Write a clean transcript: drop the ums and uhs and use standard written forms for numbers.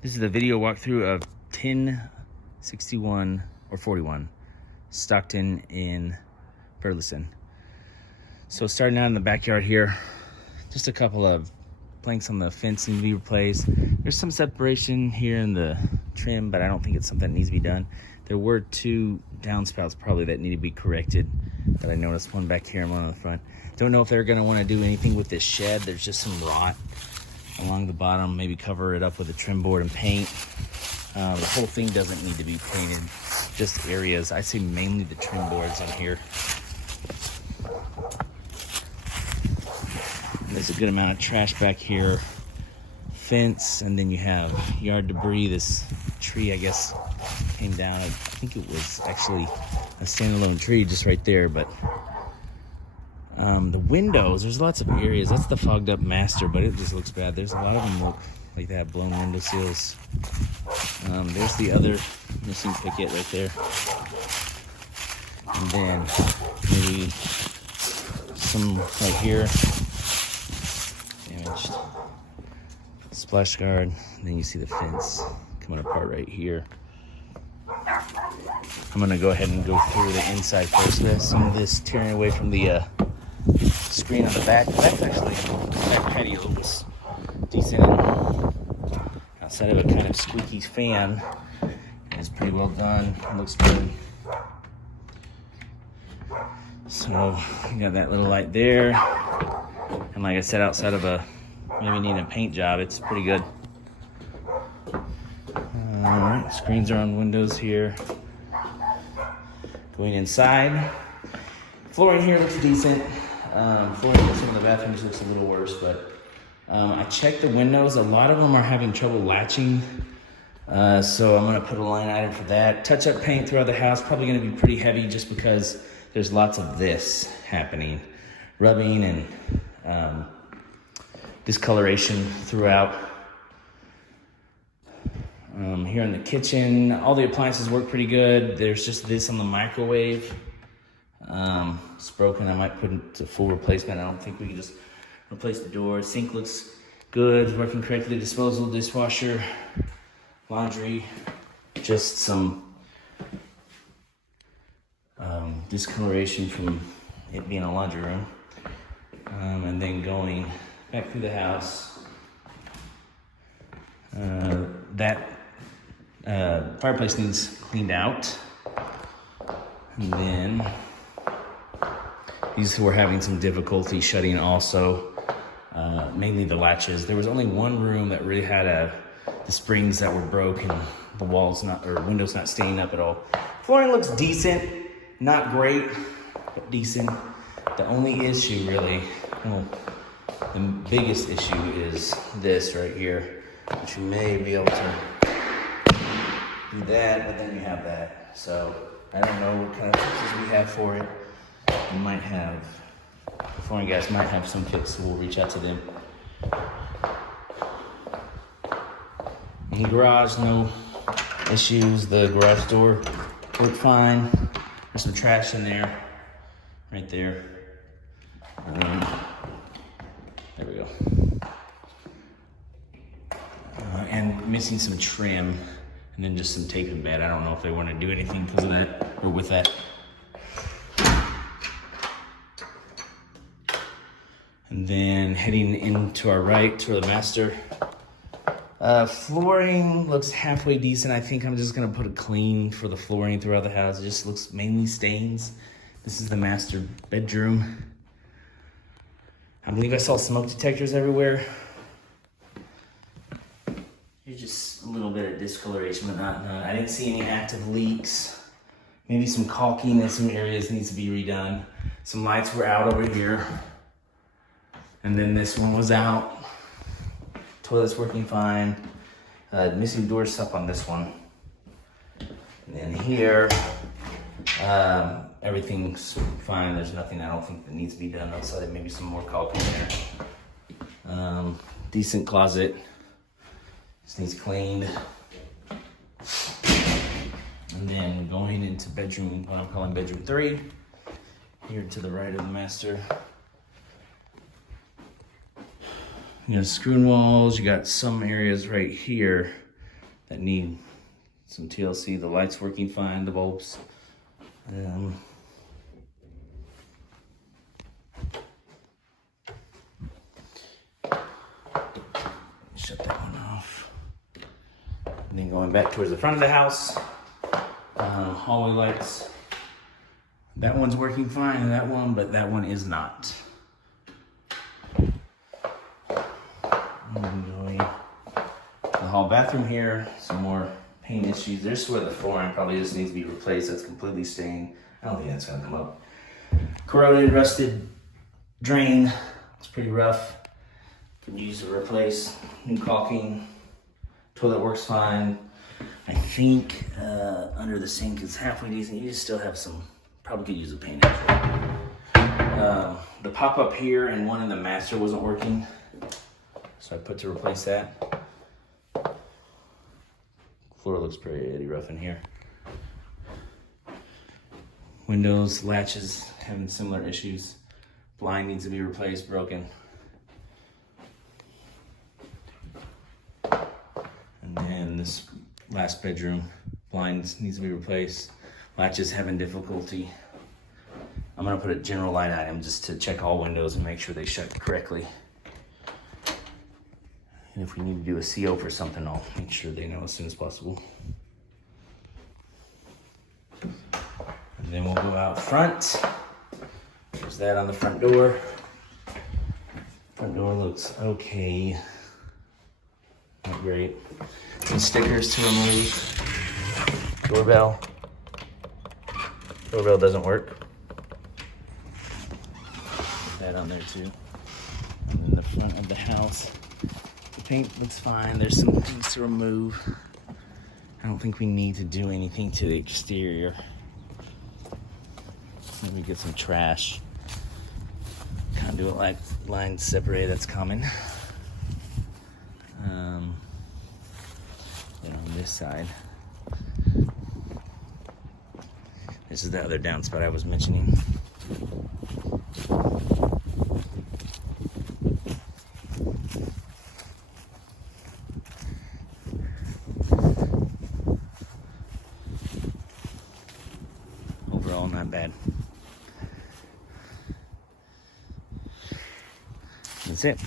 This is the video walkthrough of 1061 or 41 Stockton in Burleson. So starting out in the backyard here, just a couple of planks on the fence need to be replaced. There's some separation here in the trim, but I don't think it's something that needs to be done. There were two downspouts probably that need to be corrected that I noticed, one back here and one on the front. Don't know if they're gonna wanna do anything with this shed. There's just some rot along the bottom, maybe cover it up with a trim board and paint. The whole thing doesn't need to be painted, just areas. I say mainly the trim boards in here. And there's a good amount of trash back here, fence, and then you have yard debris. This tree, I guess, came down. I think it was actually a standalone tree just right there, but the windows, there's lots of areas. That's the fogged up master, but it just looks bad. There's a lot of them look like they have blown window sills. There's the other missing picket right there. And then maybe some right here, damaged. Splash guard. And then you see the fence coming apart right here. I'm gonna go ahead and go through the inside first. There's some of this tearing away from the screen on the back. That's actually, the back patio was decent. Outside of a kind of squeaky fan, it's pretty well done. It looks good. So you got that little light there. And like I said, outside of a maybe need a paint job, it's pretty good. Alright, screens are on windows here. Going inside, flooring here looks decent. Flooring in some of the bathrooms looks a little worse, but I checked the windows. A lot of them are having trouble latching, so I'm gonna put a line item for that. Touch-up paint throughout the house, probably gonna be pretty heavy just because there's lots of this happening. Rubbing and discoloration throughout. Here in the kitchen, all the appliances work pretty good. There's just this on the microwave. It's broken. I might put it to full replacement. I don't think we can just replace the door. Sink looks good, working correctly. Disposal, dishwasher, laundry, just some discoloration from it being a laundry room. And then going back through the house, that fireplace needs cleaned out. And then these were having some difficulty shutting also, mainly the latches. There was only one room that really had the springs that were broken, the walls or windows not staying up at all. Flooring looks decent, not great, but decent. The only issue really, well, the biggest issue is this right here, which you may be able to do that, but then you have that. So I don't know what kind of fixes we have for it. We might have, the flooring guys might have some fix, so we'll reach out to them. In the garage, no issues. The garage door worked fine. There's some trash in there, right there. There we go. And missing some trim, and then just some tape and bed. I don't know if they want to do anything because of that, or with that. And then heading into our right to the master. Flooring looks halfway decent. I think I'm just gonna put a clean for the flooring throughout the house. It just looks mainly stains. This is the master bedroom. I believe I saw smoke detectors everywhere. Here's just a little bit of discoloration, but not none. I didn't see any active leaks. Maybe some caulking in some areas needs to be redone. Some lights were out over here. And then this one was out. Toilet's working fine. Missing door stuff on this one. And then here, everything's fine. There's nothing I don't think that needs to be done outside. Maybe some more caulking there. Decent closet. This needs cleaned. And then going into bedroom, what I'm calling bedroom 3. Here to the right of the master. You got screen walls, you got some areas right here that need some TLC. The light's working fine, the bulbs. Shut that one off. And then going back towards the front of the house, hallway lights. That one's working fine, and that one, but that one is not. The hall bathroom here, some more paint issues. There's where the flooring probably just needs to be replaced. That's completely stained. I don't think that's gonna come up. Corroded, rusted drain. It's pretty rough. Could use to replace. New caulking. Toilet works fine. I think under the sink is halfway decent. You just still have some, probably could use a paint actually. The pop-up here and one in the master wasn't working. So I put to replace that. Floor looks pretty rough in here. Windows, latches, having similar issues. Blind needs to be replaced, broken. And then this last bedroom, blinds needs to be replaced. Latches having difficulty. I'm gonna put a general light item just to check all windows and make sure they shut correctly. And if we need to do a CO for something, I'll make sure they know as soon as possible. And then we'll go out front. There's that on the front door. Front door looks okay. Not great. Some stickers to remove. Doorbell. Doorbell doesn't work. Put that on there too. And then the front of the house. The paint looks fine. There's some things to remove. I don't think we need to do anything to the exterior. Let me get some trash. Conduit lines separated, that's common. Then on this side, this is the other downspout I was mentioning. Overall, not bad. That's it.